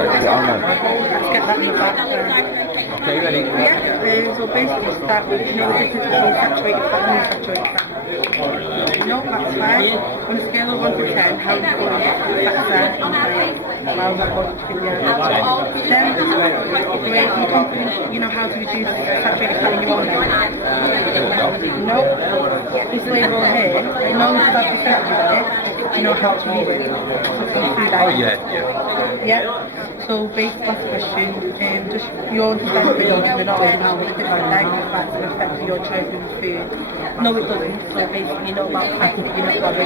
Let's get on then. Let's get that in back. Okay, ready? Yeah, so basically start with, you know, the difference between saturated fat and unsaturated fat. No, that's fine. On a scale of 1 to 10, how are you going? That's that. How that going to be there? 10, great. You confident, you know how to reduce saturated fat in your own diet? No. This label here, no stuff is saturated. You know how to read it. Oh, yeah. Yeah. So based on the question, just your understanding of knowledge now the different dietary factors affect your choice of food. No, it doesn't. So basically, you know about facts that you must have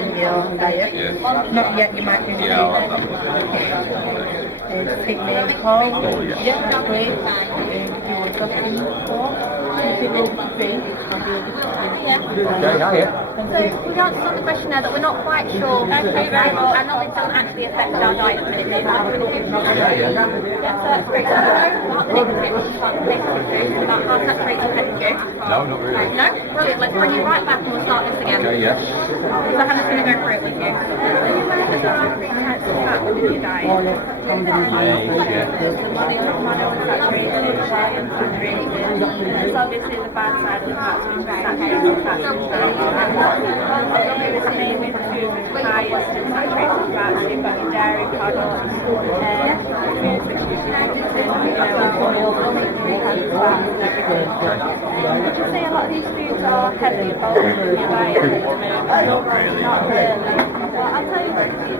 in your diet. Yeah. Not yet. You might do the Yeah, I'll have that. take name call. Oh, yeah. Yeah, that's great. If you want something for, if you will be, I'll be able to. Okay, yeah. So we've answered on the question there that we're not quite sure and knowledge doesn't actually affect our diet at the minute. Yeah. So that's great. So about the negatives of basic food, about how saturated affect you. No, not really. No? Brilliant. Let's bring you right back and we'll start this again. Okay, yeah. So Hannah's going to go through it with you. So you remember there are 3 types of fat within your diet. Yeah. The monounsaturated, unsaturated. And so this is the bad side of the fats, which is saturated fats. It's mainly the food with the highest in saturated fats. You've got your dairy products, foods which are oils, would you say a lot of these foods are heavily involved in your diet at the moment? Not really. Not really. Well, I'll tell you what it is.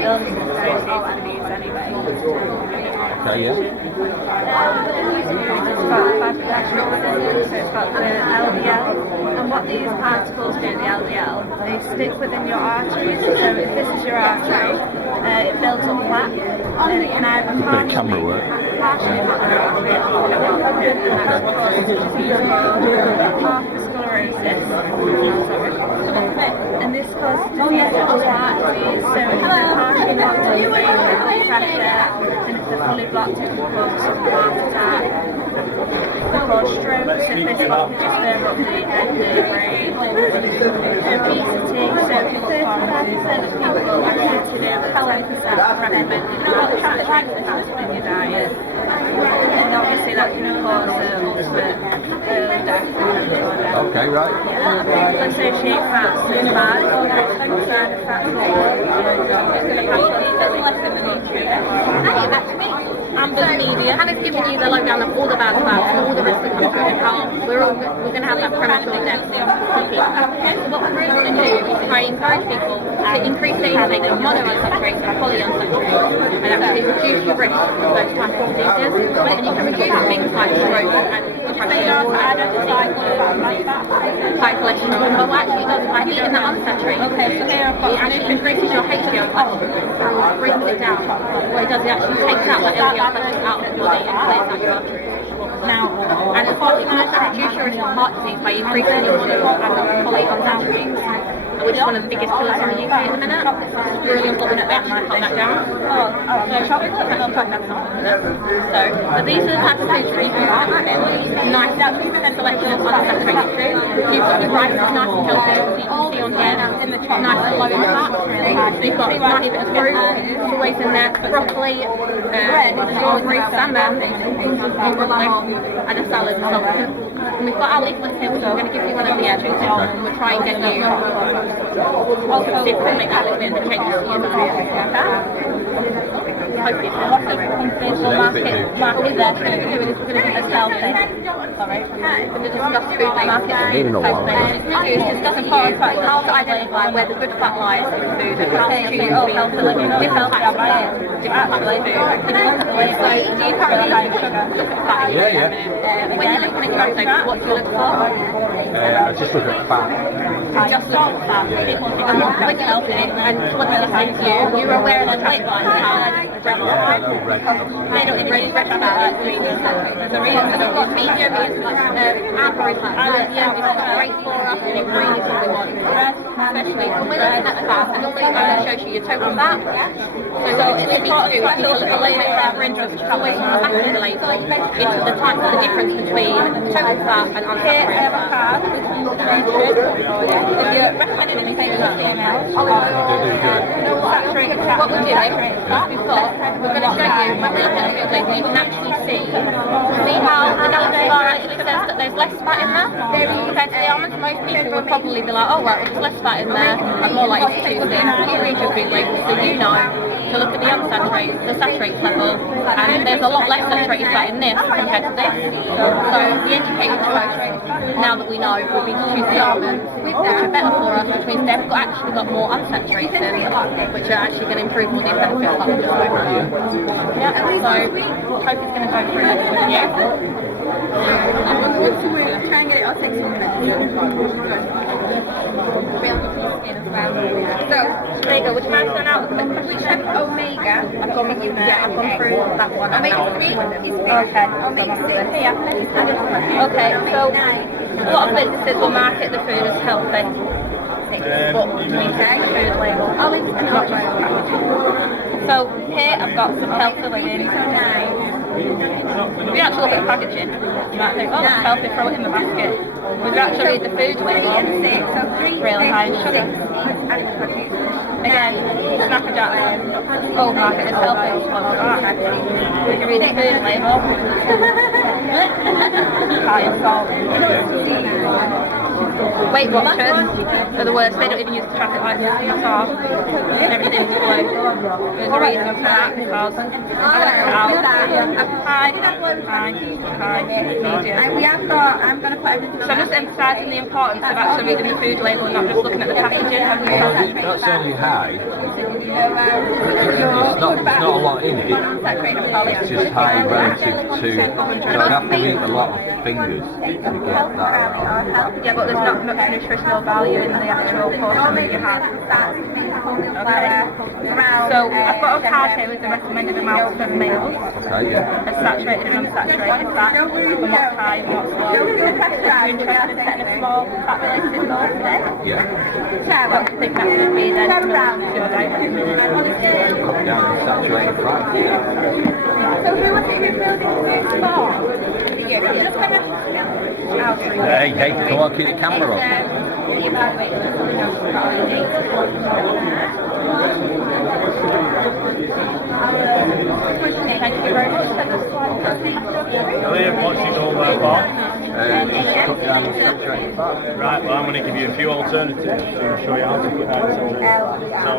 Illnesses associated with these anyway. Okay, yeah. But the reason foods it's got bad cholesterol within them, so it's got the LDL. And what these particles do, the LDL, they stick within your arteries. So if this is your artery, it builds up fat, and it can either Camera work. partially block your artery or block it, and that's what causes disease called atherosclerosis. And this causes disease such as heart disease. So if it's partially blocked, it can raise blood pressure, and if they're fully blocked, it can cause a heart attack. It can cause strokes if this blockages stir up the brain. Obesity, so 35% of people are sensitive, 10% recommended not saturated fats within your diet. And obviously that can cause ultimate early death. Okay, right. Yeah, people associate fats as bad, it's a good side of fats. It's going to pass on Hey, that's me. I'm the media. Hannah's given you the lowdown of all the bad fats and all the rest of the country and how we're going to have that premature death. So what we're really going to do is try and encourage people to increase their intake of monounsaturated and polyunsaturated and actually reduce your risk of those types of diseases. And you can reduce things like stroke and high cholesterol. But what actually does by eating that unsaturated food, it actually increases your HDL cholesterol, brings it down. What it does, it actually takes out that LDL cholesterol out of the body and clears out your arteries. Now, and as well, it can also reduce your risk of heart disease by increasing your mono and polyunsaturated, which is one of the biggest killers in the UK at the minute. It's really important that we actually cut that down. So these are the types of foods that you can eat. Nice selection of unsaturated food. You've got your rice, it's nice and healthy, so you can see on here, nice and low in fat. You've got a nice bit of fruit, it's always in there, broccoli, strawberries, salmon, and a salad. And we've got our leaflets here, which I'm going to give you one of the edges, and we'll try and get you different, make that a little bit of a change to your diet. Hopefully, we'll mark it there. We're going to do a selfie. Sorry. We're going to discuss food market and post menus. It's discussing how to identify where the good fat lies in food and how to choose different types of food. So, do you currently look at fat? Yeah. When you're looking at keto, what do you look for? I just look at fat. Just look at fat. When you're looking at it, and what does it say to you? You're aware of the traffic lights. red Yeah, I know red stuff. They don't even use red fat like green. There's a reason. Medium is average. Yeah, it's got great flora, and in green is what we want. Especially when we're looking at the fat, and also it shows you your total fat. So it's important to keep a little bit further into it, which is away from the back of the label, into the difference between total fat and unsaturated fat. You're recommending that you take 50 ml. What we're doing before, we're going to show you, when we look at the food label, you can actually see how the numbers bar actually says that there's less fat in there compared to the almonds. Most people would probably be like, oh right, well, there's less fat in there. I'm more likely to choose this. You read your food label so you know to look at the unsaturated, the saturated level, and there's a lot less saturated fat in this compared to this. So the educated choice, now that we know, would be to choose the almonds, which are better for us, which means they've actually got more unsaturated, which are actually going to improve all the benefits that we just spoke about. Yeah, so Hope is going to go through this with you. Once we try and get it, I'll take some minutes. So, There you go. Would you mind filling out a quick question? Omega. I've gone through that one. Omega 3 is Okay. Omega 6. Yeah. Okay, so a lot of businesses will market the food as healthy, but to me, it's the food label, not just the packaging. So here I've got some healthy living. If you actually look at the packaging, you might think, oh, that's healthy, throw it in the basket. But if you actually read the food label, real high in sugar. Again, Snapper Jack, old market is healthy, if you read the food label, high in salt. Weight Watchers are the worst, they don't even use the traffic lights at all. Everything's blue. There's a reason for that, because high, medium. We have got, I'm going to put everything. So I'm just emphasising the importance of actually reading the food label and not just looking at the packaging. That's only high. It's not a lot in it. It's just high relative to. So I'd have to eat a lot of fingers to get that around. Yeah, but there's not much nutritional value in the actual portion that you have. Okay. So I've got a card here with the recommended amounts for males. Okay, yeah. As saturated and unsaturated fat, and what's high and what's low. If you're interested in setting a small fat-related goal today, what do you think that would be then to your diet? Cut down the saturated fat. So who was it building this for? Hey, come on, keep the camera on. Thank you very much for this one. Elliot, what's your goal there for? Just cut down the saturated fat. Right, well I'm going to give you a few alternatives to show you how to cut down the saturated fat. So,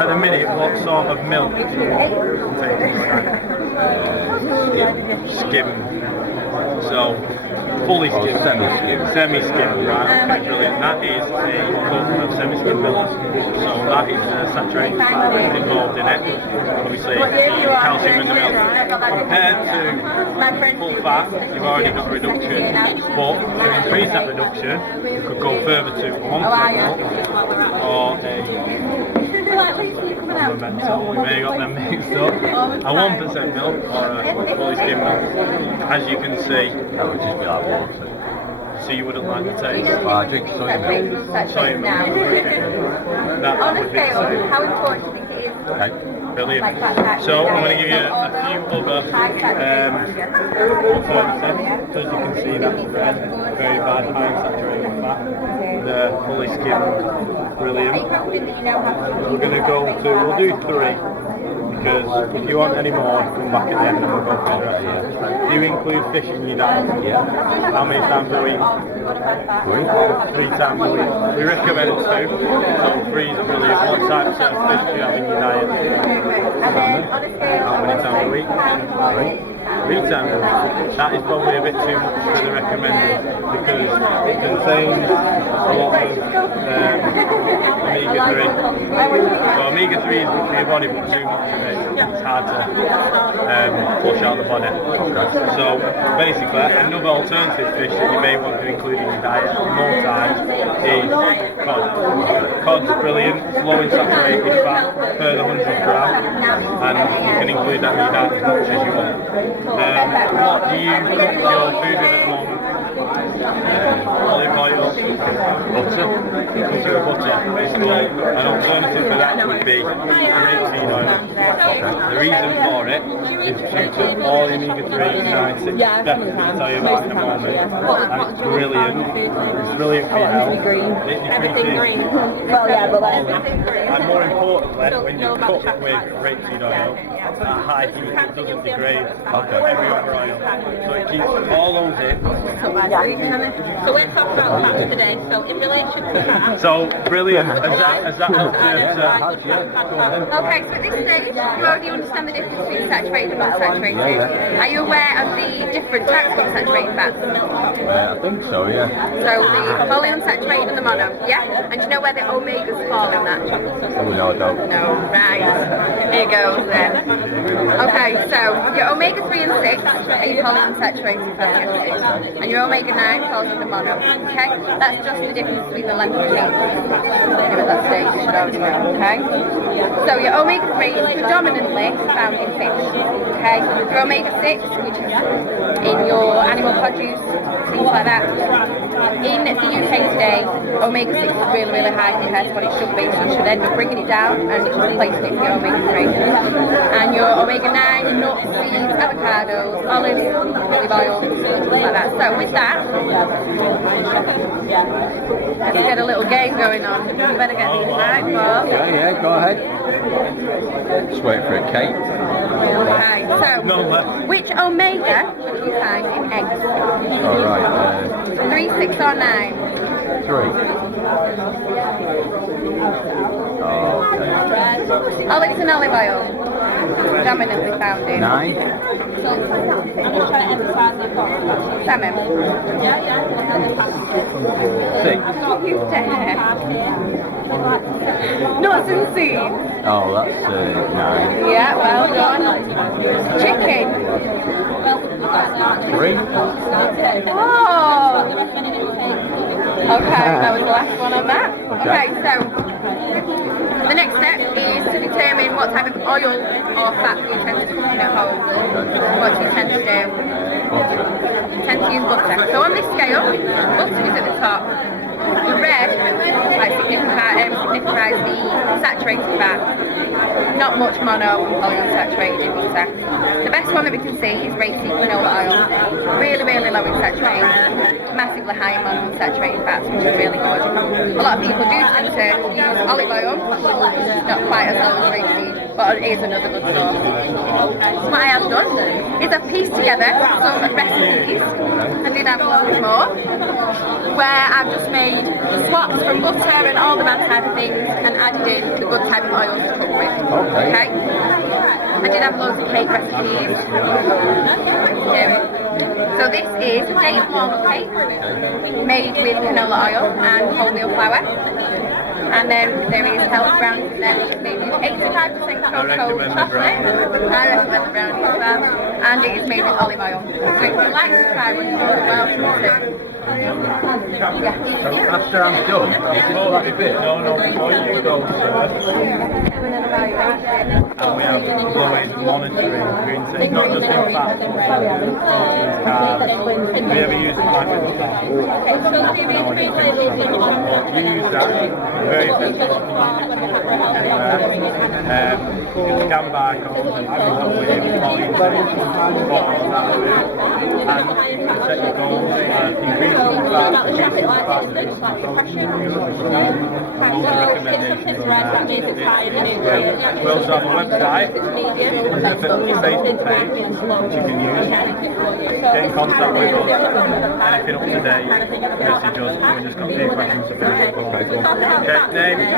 at the minute, what sort of milk do you take? Skim. So, fully skimmed. Semi-skimmed. Semi-skimmed, right, okay, brilliant. That is a cup of semi-skimmed milk. So that is saturated fat involved in it. Obviously, calcium in the milk. Compared to full fat, you've already got a reduction. But to increase that reduction, you could go further to 1% milk or we may have got them mixed up. A 1% milk or a fully skimmed milk. As you can see, That would just be like water. so you wouldn't like the taste. Well, I drink soy milk. Soy milk. Okay. That would be the same. How important do you think it is? Okay. Brilliant. So I'm going to give you a few other alternatives. So as you can see, that's red, very bad, high in saturated fat. The fully skimmed, brilliant. We're going to go to, we'll do 3. Because if you want any more, come back at the end and we'll go through the rest of it. Do you include fish in your diet? Yeah. How many times a week? 3 times a week. We recommend 2. So 3 is brilliant. What types of fish do you have in your diet? How many times a week? 3 times a week. That is probably a bit too much for the recommended because it contains a lot of omega-3. So omega-3 is good for your body, but too much of it, it's hard to flush out the body. So basically, another alternative fish that you may want to include in your diet more times is cod. Cod's brilliant, it's low in saturated fat per the 100 gram, and you can include hopefully that you eat as much as you want. What do you cook your food with at the moment? Olive oil, Butter. butter. So an alternative for that would be rapeseed oil. The reason for it is due to all the omega-3 and 96 steps I'm going to tell you about in a moment. And it's brilliant. It's brilliant for your health. It decreases. And more importantly, when you cook with rapeseed oil at high heat, it doesn't degrade every other oil. So it keeps all those in. So we're talking about fats today. So in relation to that. So brilliant. Has that helped you? Okay, so at this stage, you already understand the difference between saturated and unsaturated. Are you aware of the different types of unsaturated fats? I think so, yeah. So the polyunsaturated and the mono, yeah? And do you know where the omegas fall in that? Oh, no, I don't. No, right. Here goes then. Okay, so your omega-3 and 6 are your polyunsaturated fatty acids. And your omega-9 falls in the mono, okay? That's just the difference between the length of chain. You're at that stage, you should already know, okay? So your omega-3 is predominantly found in fish, okay? Your omega-6, which is in your animal produce, things like that. In the UK today, omega-6 is really, really high compared to what it should be, so you should end up bringing it down and replacing it with your omega-3. And your omega-9, nuts, seeds, avocados, olive oil, things like that. So with that, let's get a little game going on. You better get these right, Bob. Yeah, go ahead. Just wait for a cake. Right, so which omega would you find in eggs? Alright, 3, 6 or 9? 3. Oh, okay. Olives and olive oil. Predominantly found in 9. salmon. 6. You dare. Nuts and seeds. Oh, that's 9. Yeah, well done. Chicken. 3. Oh. Okay, that was the last one on that. Okay, so the next step is to determine what type of oil or fat you tend to cook in at home. What do you tend to do? You tend to use butter. So on this scale, butter is at the top. The red signifies the saturated fat. Not much mono and polyunsaturated in butter. The best one that we can see is rapeseed canola oil. Really, really low in saturated. Massively high in monounsaturated fats, which is really good. A lot of people do tend to use olive oil, not quite as low as rapeseed, but it is another good source. So what I have done is I've pieced together some recipes, I did have loads more, where I've just made swaps from butter and all the bad type of things and added in the good type of oils to cook with. Okay? I did have loads of cake recipes. So this is date and walnut cake made with canola oil and wholemeal flour. And then there is health brownies in there which is made with 85% cocoa chocolate. I recommend the brownie as well. And it is made with olive oil. So if you like to try one, you're welcome to. Yeah. So after I'm done, you can let me bit. No, before you go, and we have always monitoring green tea, not just in fat, protein, we ever use the fat with the fat. You use that, very effective, anywhere. You can scan barcodes and have that with all your and you can set your goals and increasing the fat, reducing the fat, reducing the protein, and those are recommendations on there. We also have a website, a Facebook page, which you can use. Get in contact with us, anything up to date, message us. We just got a few questions to finish. Okay, name, age,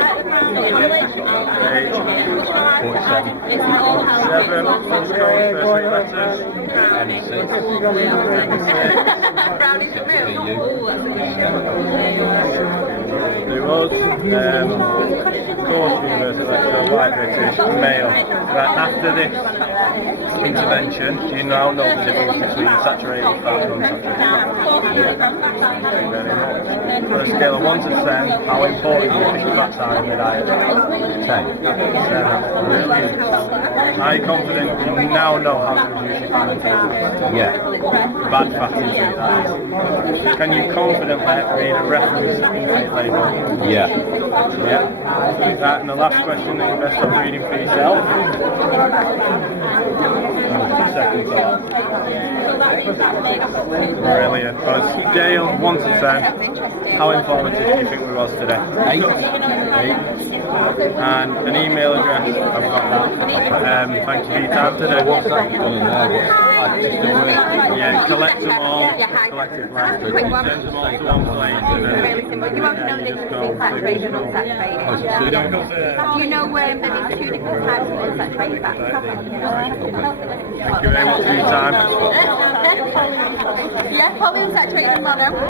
47. 7, postcode, first 3 letters, M6. Brownies for real. PU. There was course University lecturer, white British, male. Right, after this intervention, do you now know the difference between saturated fat and unsaturated fat? Thank you very much. On a scale of 1 to 10, how important do you think fats are in the diet? 10. 7. Brilliant. Are you confident you now know how to reduce your fat intake? Yeah. Bad fat intake, that is. Can you confidently read a reference intake label? Yeah. Yeah. Right, and the last question that you best off reading for yourself. Second thought. Brilliant. On a scale of 1 to 10, how informative do you think we was today? 8. 8. And an email address, I've got that. Thank you for your time today. What's that done in there? Yeah, collect them all. Collect it right. Send them all to one place and then Really simple. You won't know the difference between saturated and unsaturated. You know that there's 2 different types of unsaturated fats. Thank you very much for your time. Yeah, polyunsaturated mono.